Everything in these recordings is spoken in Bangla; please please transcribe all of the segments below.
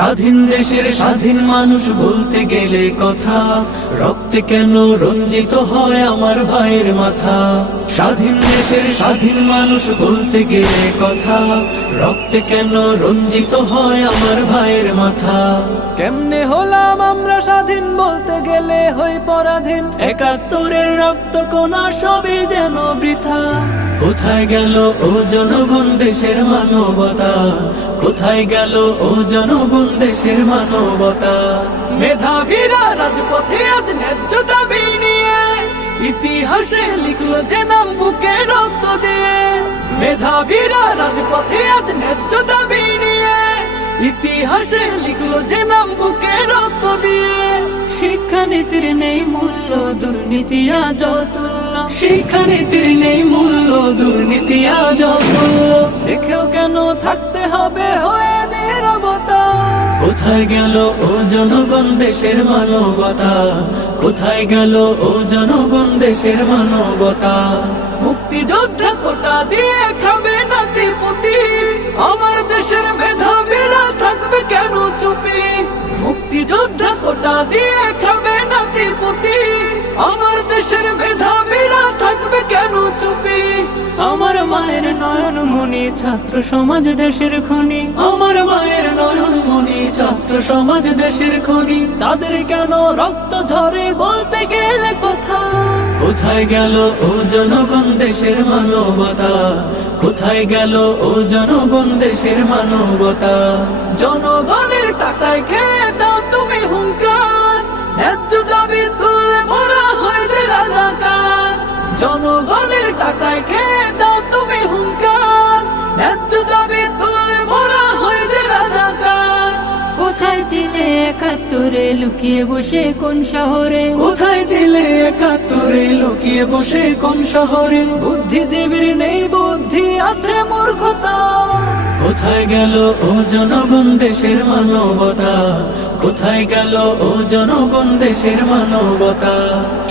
স্বাধীন দেশের স্বাধীন মানুষ বলতে গেলে কথা, রক্তে কেন রঞ্জিত হয় আমার ভাইয়ের মাথা। স্বাধীন দেশের স্বাধীন মানুষ বলতে গেলে কথা, রক্তে কেন রঞ্জিত হয় আমার ভাইয়ের মাথা। কেমনে হলাম আমরা স্বাধীন, বলতে গেলে হই পরাধীন। ৭১-এর রক্ত কোনা সবই যেন বৃথা। কোথায় গেল ও জনগণ দেশের মানবতা, কোথায় গেল ও জনগণ দেশের মানবতা। মেধাবীরা রাজপথে আজ ন্যায্য দাবি নিয়ে, ইতিহাসে লিখলো যে নাম বুকে রক্ত দিয়ে। মেধাবীরা রাজপথে আজ ন্যায্য দাবি নিয়ে, ইতিহাসে লিখলো যে নাম বুকে রক্ত দিয়ে। শিক্ষানীতির নেই মূল্য, দুর্নীতি আজ অতুল্য। শিক্ষানীতির নেই মূল্য, দুর্নীতি আজ অতুল্য। দেখেও কেন থাকতে হবে হয়ে নীরবতা। কোথায় গেল ও জনগণ দেশের মানবতা, কোথায় গেল ও জনগণ দেশের মানবতা। মুক্তিযোদ্ধা কোটা দিয়ে খাবে নাতিপুতি, আমার দেশের মেধাবীরা থাকবে কেন চুপি। মুক্তিযোদ্ধা কোটা দিয়ে খাবে নাতিপুতি, আমার দেশের মেধাবীরা থাকবে কেন চুপি। আমার মায়ের নয়ন মনি ছাত্র সমাজ দেশের খনি, আমার মায়ের নয়ন মনি ছাত্র সমাজ দেশের খনি। তাদের কেন রক্ত ঝরে বলতে গেলে কথা। কোথায় গেল ও জনগণ দেশের মানবতা, কোথায় গেল ও জনগণ দেশের মানবতা। জনগণের টাকায় খেয়ে দাও তুমি হুঙ্কার, ন্যায্য দাবি তুলে ভরা হয় যে রাজাকার। জনগণের টাকায় খেয়ে দাও তুমি হুঙ্কার, ন্যায্য দাবি তুলে ভরা হয় যে রাজাকার। কোথায় ছিলে ৭১-এ লুকিয়ে বসে কোন শহরে, কোথায় ছিলে ৭১-এ লুকিয়ে বসে কোন শহরে। বুদ্ধিজীবীর নেই বুদ্ধি, আছে মূর্খতা। কোথায় গেল ও জনগণ দেশের মানবতা, কোথায় গেল ও জনগণ দেশের মানবতা।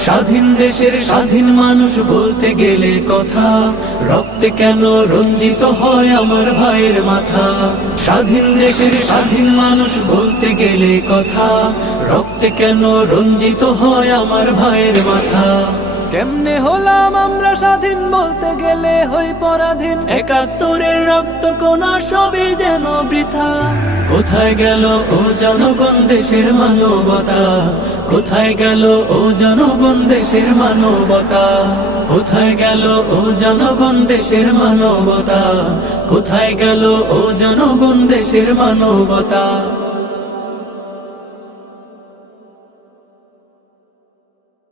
স্বাধীন দেশের স্বাধীন মানুষ বলতে গেলে কথা, রক্তে কেন রঞ্জিত হয় আমার ভাইয়ের মাথা। স্বাধীন দেশের স্বাধীন মানুষ বলতে গেলে কথা, রক্তে কেন রঞ্জিত হয় আমার ভাইয়ের মাথা। কেমনে হলাম আমরা স্বাধীন, বলতে গেলে হই পরাধীন। ৭১-এর রক্ত কোনা সবই যেন বৃথা। কোথায় গেল ও জনগণ দেশের মানবতা, কোথায় গেল ও জনগণ দেশের মানবতা। কোথায় গেল ও জনগণ দেশের মানবতা, কোথায় গেল ও জনগণ দেশের মানবতা।